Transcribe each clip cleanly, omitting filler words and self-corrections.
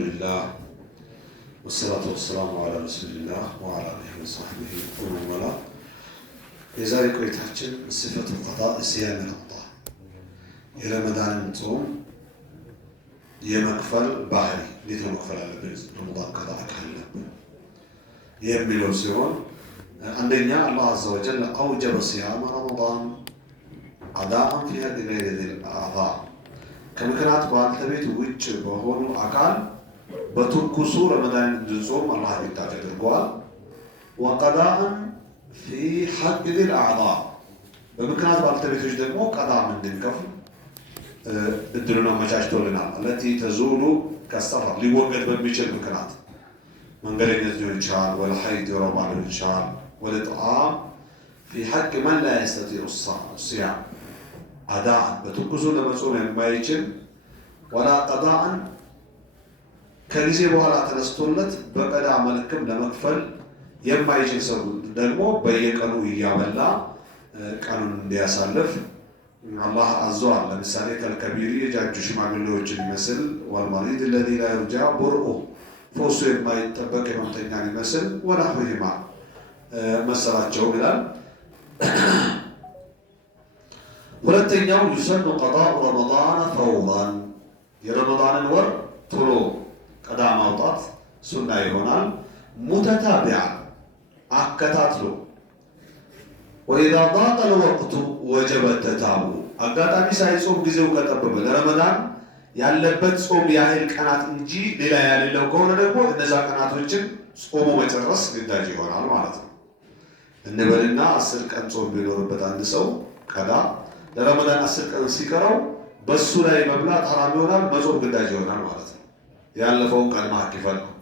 لله والصلاة والسلام على رسول الله وعلى آله وصحبه ومن والاه. لذلك يتحجب صفة القضاء صيام رمضان የረመዳን ጾም የመክፈል ባህሪ እንዴት ነው መክፈል አለብን ረመዳን ቀጣ ካለብን የሚለው ሲሆን አንደኛ አላህ عز وجل أوجب صيام رمضان قضاء في هذه الأعضاء ከምክንያት ባልተቤት ውጭ በሆኑ አካል በትኩሱ ረመዳን እንድንጾም አላህ ይታፈ አድርጓል። وقضاء في حق الأعضاء በምክንያት ባልተቤቶች ደግሞ ቀዳ እንድንከፍል እድሉን አመቻችቶልናል። التي تزول كالسفر ሊወገድ በሚችል ምክንያት መንገደኝነት ሊሆን ይችላል፣ ወለ ሐይድ ወረባ ሊሆን ይችላል፣ ወለ ጣዓም في حق من لا يستطيع الصيام أداء በትኩሱ ለመጾም የማይችል ولا قضاء ከጊዜ በኋላ ተነስቶለት በቀዳ መልክም ለመክፈል የማይችል ሰው ደግሞ በየቀኑ እያበላ ቀኑን እንዲያሳልፍ አላህ አዟል። ለምሳሌ ከልከቢሪ የጃጁ ሽማግሌዎችን ይመስል ወልመሪድ الذي لا يرجى برؤه ፈውሱ የማይጠበቅ ህመምተኛን ይመስል ወነሕዊሂማ መሰላቸው ይላል። ሁለተኛው يسن قضاء رمضان فورا የረመዳንን ወር ቶሎ ቀዳ ማውጣት ሱና ይሆናል። ሙተታቢዓ አከታትሎ وإذا ضاق الوقت وجب التتابع አጋጣሚ ሳይጾም ጊዜው ከጠበበ ለረመዳን ያለበት ጾም ያህል ቀናት እንጂ ሌላ ያሌለው ከሆነ ደግሞ እነዛ ቀናቶችን ጾሙ መጨረስ ግዳጅ ይሆናል ማለት ነው። እንበልና 10 ቀን ጾም ቢኖርበት አንድ ሰው ቀዳ ለረመዳን 10 ቀን ሲቀረው በሱ ላይ መብላት ሐራም ይሆናል፣ መጾም ግዳጅ ይሆናል ማለት ነው። ያለፈውን ቀን ማክፈል ነው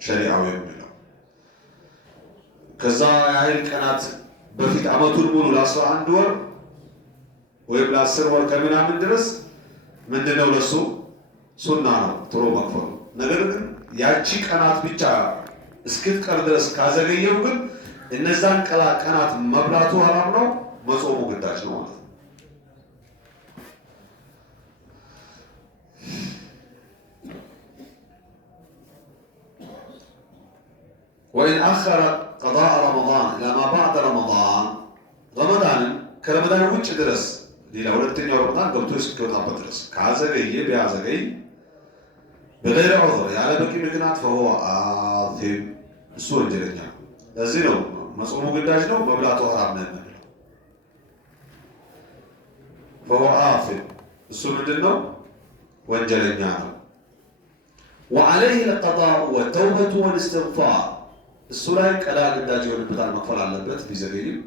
ሸሪዓው የሚለው። ከዛ ያህል ቀናት በፊት አመቱን ሙሉ ለ11 ወር ወይም ለ10 ወር ከምናምን ድረስ ምንድነው ለሱ ሱና ነው ቶሎ መክፈሉ። ነገር ግን ያቺ ቀናት ብቻ እስክትቀር ድረስ ካዘገየው ግን እነዛን ቀናት መብላቱ ሐራም ነው፣ መጾሙ ግዳጅ ነው ማለት ነው። وإن أخر قضاء رمضان إلى ما بعد رمضان كرمضان ውጭ ድረስ ሌላ ሁለተኛው ረመዳን ገብቶ እስኪወጣበት ድረስ ካዘገየ ቢያዘገይ በغير عذر ያለ በቂ ምክንያት فهو آثم እሱ ወንጀለኛ ነው። ለዚህ ነው መጾሙ ግዳጅ ነው፣ መብላቱ ሐራም ነው የሚለው። فهو آثم እሱ ምንድነው? ወንጀለኛ ነው። وعليه القضاء والتوبة والاستغفار እሱ ላይ ቀዳ ግዳጅ ይሆንበታል፣ መክፈል አለበት። ቢዘገይም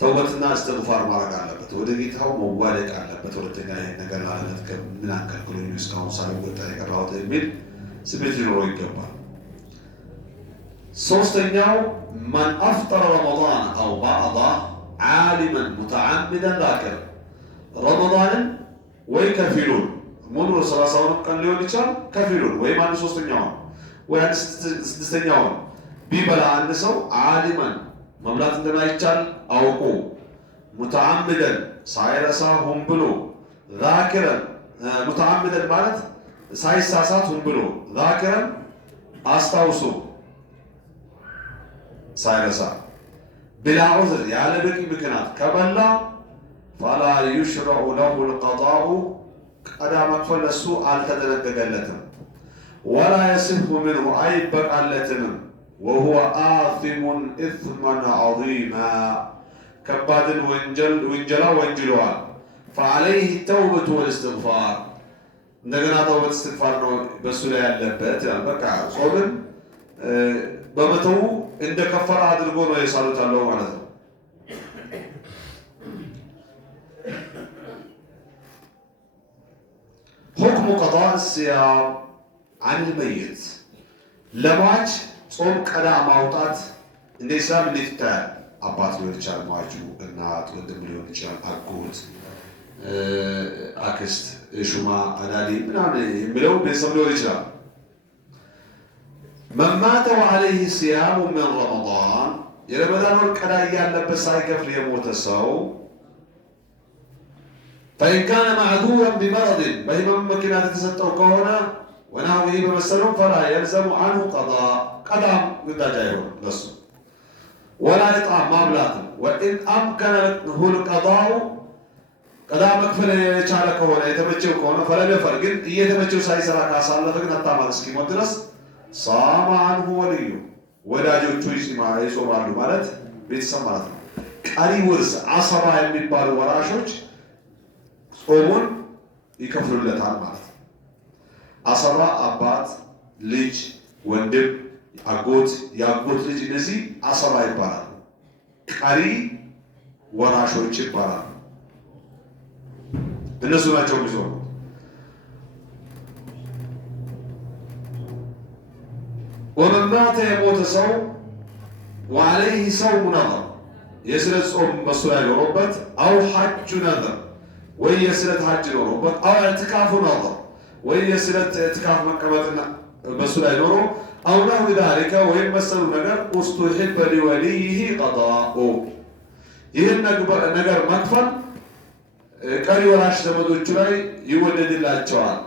ተውበትና እስትግፋር ማድረግ አለበት፣ ወደ ጌታው መዋደቅ አለበት። ሁለተኛ ይሄን ነገር ላለመጥቀም ምን አንከልክሎኝ እስካሁን ሳልወጣ የቀረሁት የሚል ስሜት ሊኖረው ይገባል። ሶስተኛው من أفطر رمضان أو بعضه عالما متعمدا ذاكرا ረመዳንን ወይ ከፊሉን ሙሉ 30 ቀን ሊሆን ይችላል፣ ከፊሉን ወይ አንድ ሶስተኛው ወይ አንድ ስድስተኛው ቢበላ አንድ ሰው ዓሊማን መብላት እንደማይቻል አውቆ ሙተዓምደን ሳይረሳ ሆን ብሎ ዛኪረን ሙተዓምደን ማለት ሳይሳሳት ሆን ብሎ ዛኪረን አስታውሶ ሳይረሳ ብላ ዑዝር ያለ በቂ ምክንያት ከበላ ፈላ ዩሽረዑ ለሁ القضاء ቀዳ መክፈል ለሱ አልተደነገገለትም። ወላ የስሁ ምንሁ አይበቃለትም። وهو آثم إثما عظيما كبادن وانجلا وانجلوان فعليه التوبة والاستغفار እንደገና ተውበት እስትግፋር ነው በሱ ላይ ያለበት ይላል። በቃ ጾምን በመተው እንደ ከፈራ አድርጎ ነው የሳሉት አለው ማለት ነው። حكم قضاء الصيام عن الميت ለሟች ጾም ቀዳ ማውጣት እንደ ኢስላም እንዴት ይታያል? አባት ሊሆን ይችላል፣ ሟቹ እናት፣ ወንድም ሊሆን ይችላል፣ አጎት፣ አክስት፣ ሹማ፣ አዳዲ ምናምን የሚለው ቤተሰብ ሊሆን ይችላል። من مات وعليه صيام من رمضان የረመዳን ወር ቀዳ ያለበት ሳይከፍል የሞተ ሰው فإن كان معذورا بمرض بهمم مكنات تسطو كونا ወናሁ በመሰለው ፈላ የልዘሙ አንሁ ቀዳም ግዳጅ አይሆንም ለሱ ወላ ኢጥዓም ማብላትም ወኢን አምከነ ሁል ቀዳው ቀዳ መክፈል የቻለ ከሆነ የተመቸው ከሆነ ፈለደፈር ግን እየተመቸው ሳይሰራ ካሳለፈ ግን አታማል እስኪሞት ድረስ ሳማ አንሁ ወልዩ ወዳጆቹ ይጾማሉ ማለት ቤተሰብ ማለት ነው። ቀሪ ውርስ አሰባ የሚባሉ ወራሾች ጾሙን ይከፍሉለታል ማለት ነው። አሰባ አባት፣ ልጅ፣ ወንድም፣ አጎት፣ የአጎት ልጅ እነዚህ አሰባ ይባላሉ። ቀሪ ወራሾች ይባላሉ። እነሱ ናቸው የሚጾሙት። ወመን ማተ የሞተ ሰው ወዐለይሂ ሰውሙ ነዘር የስለት ጾም በሱ ላይ ኖሮበት አው ሐጁ ነዘር ወይ የስለት ሐጅ ኖሮበት አው ኢዕቲካፉ ነዘር ወይ የስለት ኢዕቲካፍ መቀመጥና በሱ ላይ ኖሮ አው ነህው ዛሊከ ወይም መሰሉ ነገር ኡስቱሒበ ሊወሊይህ ቀዳኡ ይህን ነገር መክፈል ቀሪ ወራሽ ዘመዶቹ ላይ ይወደድላቸዋል።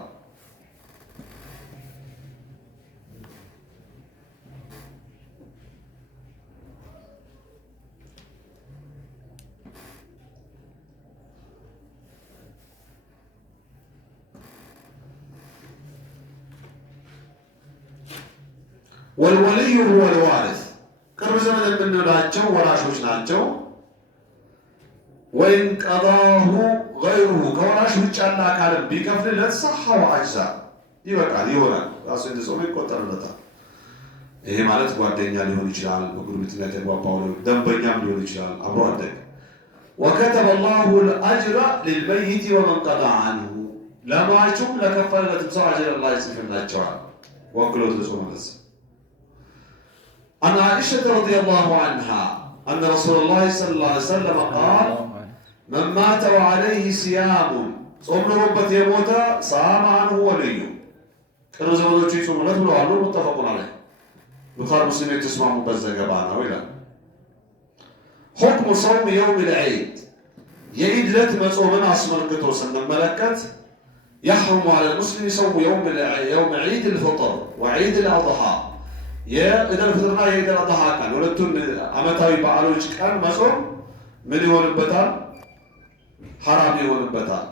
ወልወልዩ ሁወ ልዋሪስ ቅርብ ዘመድ የምንላቸው ወራሾች ናቸው። ወይን ቀዳሁ ገይሩሁ ከወራሽ ውጭ ያለ አካልን ቢከፍልለት ሰሐ ወአጅዛ ይበቃል ይሆናል። ራሱ እንደጾመ ይቆጠርለታል። ይሄ ማለት ጓደኛ ሊሆን ይችላል፣ በጉርብትና የተግባባው ደንበኛም ሊሆን ይችላል፣ አብሮ አደግ። ወከተበ ላሁ ልአጅረ ሊልመይት ወመን ቀዳ አንሁ ለሟቹም ለከፈለለትም ሰው አጅር አላህ ይጽፍላቸዋል ወክሎት ለጾመለት። عن عائشة رضي الله عنها أن رسول الله صلى الله عليه وسلم قال من مات وعليه صيام صوم ربة يموت صام عنه وليه كانوا زمانه شيء صوم له وعلوه متفق عليه بخار مسلمين تسمعوا بالزجبان ولا حكم صوم يوم العيد يعيد لت مصومنا أصلا كتوسن الملكات يحرم على المسلم صوم يوم عيد الفطر وعيد الأضحى የኢደል ፍጥርና የኢደል አድሃ ቀን ሁለቱን ዓመታዊ በዓሎች ቀን መጾም ምን ይሆንበታል? ሐራም ይሆንበታል።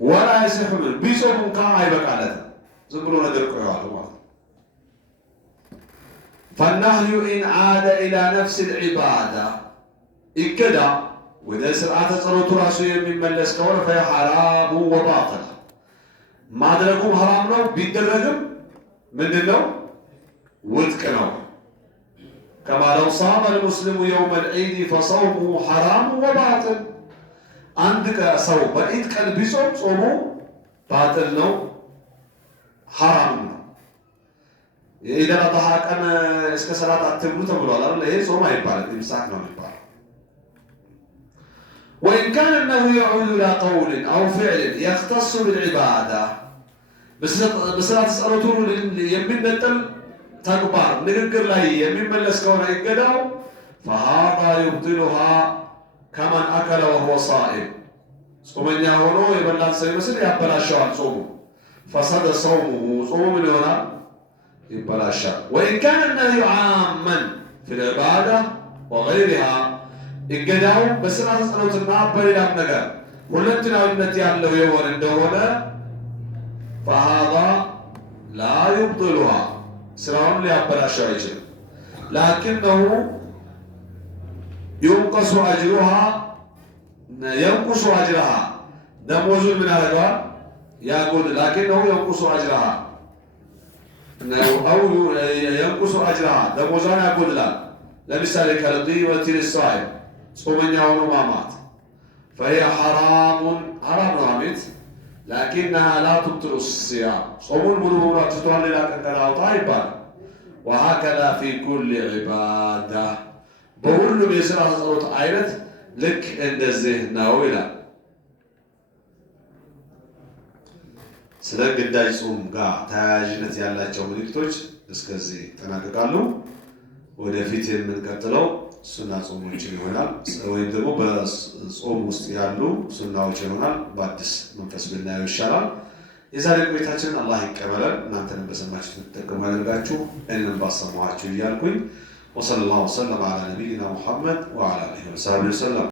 ወላ ይስሑ ቢጾም እንኳን አይበቃለትም። ዝም ብሎ ነገር ቆየዋል ማለት ነው። فالنهي إن عاد إلى نفس العبادة إكد ወደ ስርዓተ ጸሎቱ ራሱ የሚመለስ ከሆነ ፈሐራሙ ወባጢል ማድረጉም ሐራም ነው፣ ቢደረግም ምንድነው? ውድቅ ነው። ከማ ለው ሷመ ልሙስሊሙ የውመ ልዒድ ፈሰውሙሁ ሐራሙ ወባጢል አንድ ሰው በዒድ ቀን ቢጾም ጾሙ ባጢል ነው፣ ሐራም ነው። የኢደል አድሃ ቀን እስከ ሰላት አትብሉ ተብሏል አይደል? ይሄ ጾም አይባልም፣ ኢምሳክ ነው የሚባለው። وإن كان أنه يعود إلى قول أو فعل يختص بالعبادة بصلاة صلاته يمنتل تكبر نذكر له يمن لسكون يقدر فهذا يبطلها كمن أكل وهو صائم ومن يهونه يبلغ سيمسل يبلغ الشهر صومه فسد صومه صوم من هنا يبلغ الشهر. وإن كان النهي عاما في العبادة وغيرها ይገዳው በስርዓተ ጸሎትና በሌላም ነገር ሁለንተናዊነት ያለው የሆነ እንደሆነ فهذا لا يبطلها ስራውን ሊያበላሸው አይችልም። لكنه ينقص أجرها ደሞዙን ምን ያደርገዋል? ያጎል لكنه ينقص أجرها أو ينقص أجرها ደሞዟን ያጎድላል። ለምሳሌ ከልቂመት الصائم ጾመኛ ሆኖ ማማት فهي حرام ነው አሜት لكنها لا تبطل الصيام ጾሙን ሙሉ በሙሉ አጥቷል ሌላ ቀን ቀናውታ ይባላል። وهكذا في كل عبادة በሁሉም የሥራ ጸሎት አይነት ልክ እንደዚህ ነው ይላል። ስለ ግዳጅ ጾም ጋር ተያያዥነት ያላቸው ምልክቶች እስከዚህ ይጠናቀቃሉ። ወደፊት የምንቀጥለው ሱና ጾሞችን ይሆናል፣ ወይም ደግሞ በጾም ውስጥ ያሉ ሱናዎች ይሆናል። በአዲስ መንፈስ ብናየው ይሻላል። የዛሬ ቆይታችንን አላህ ይቀበለን። እናንተንም በሰማችሁ ትጠቀሙ ያደርጋችሁ፣ እኔንም ባሰማኋችሁ እያልኩኝ ወሰለላሁ ወሰለም ዐላ ነቢይና ሙሐመድ ወዐላ አሊሂ ወሰሐቢሂ ወሰለም።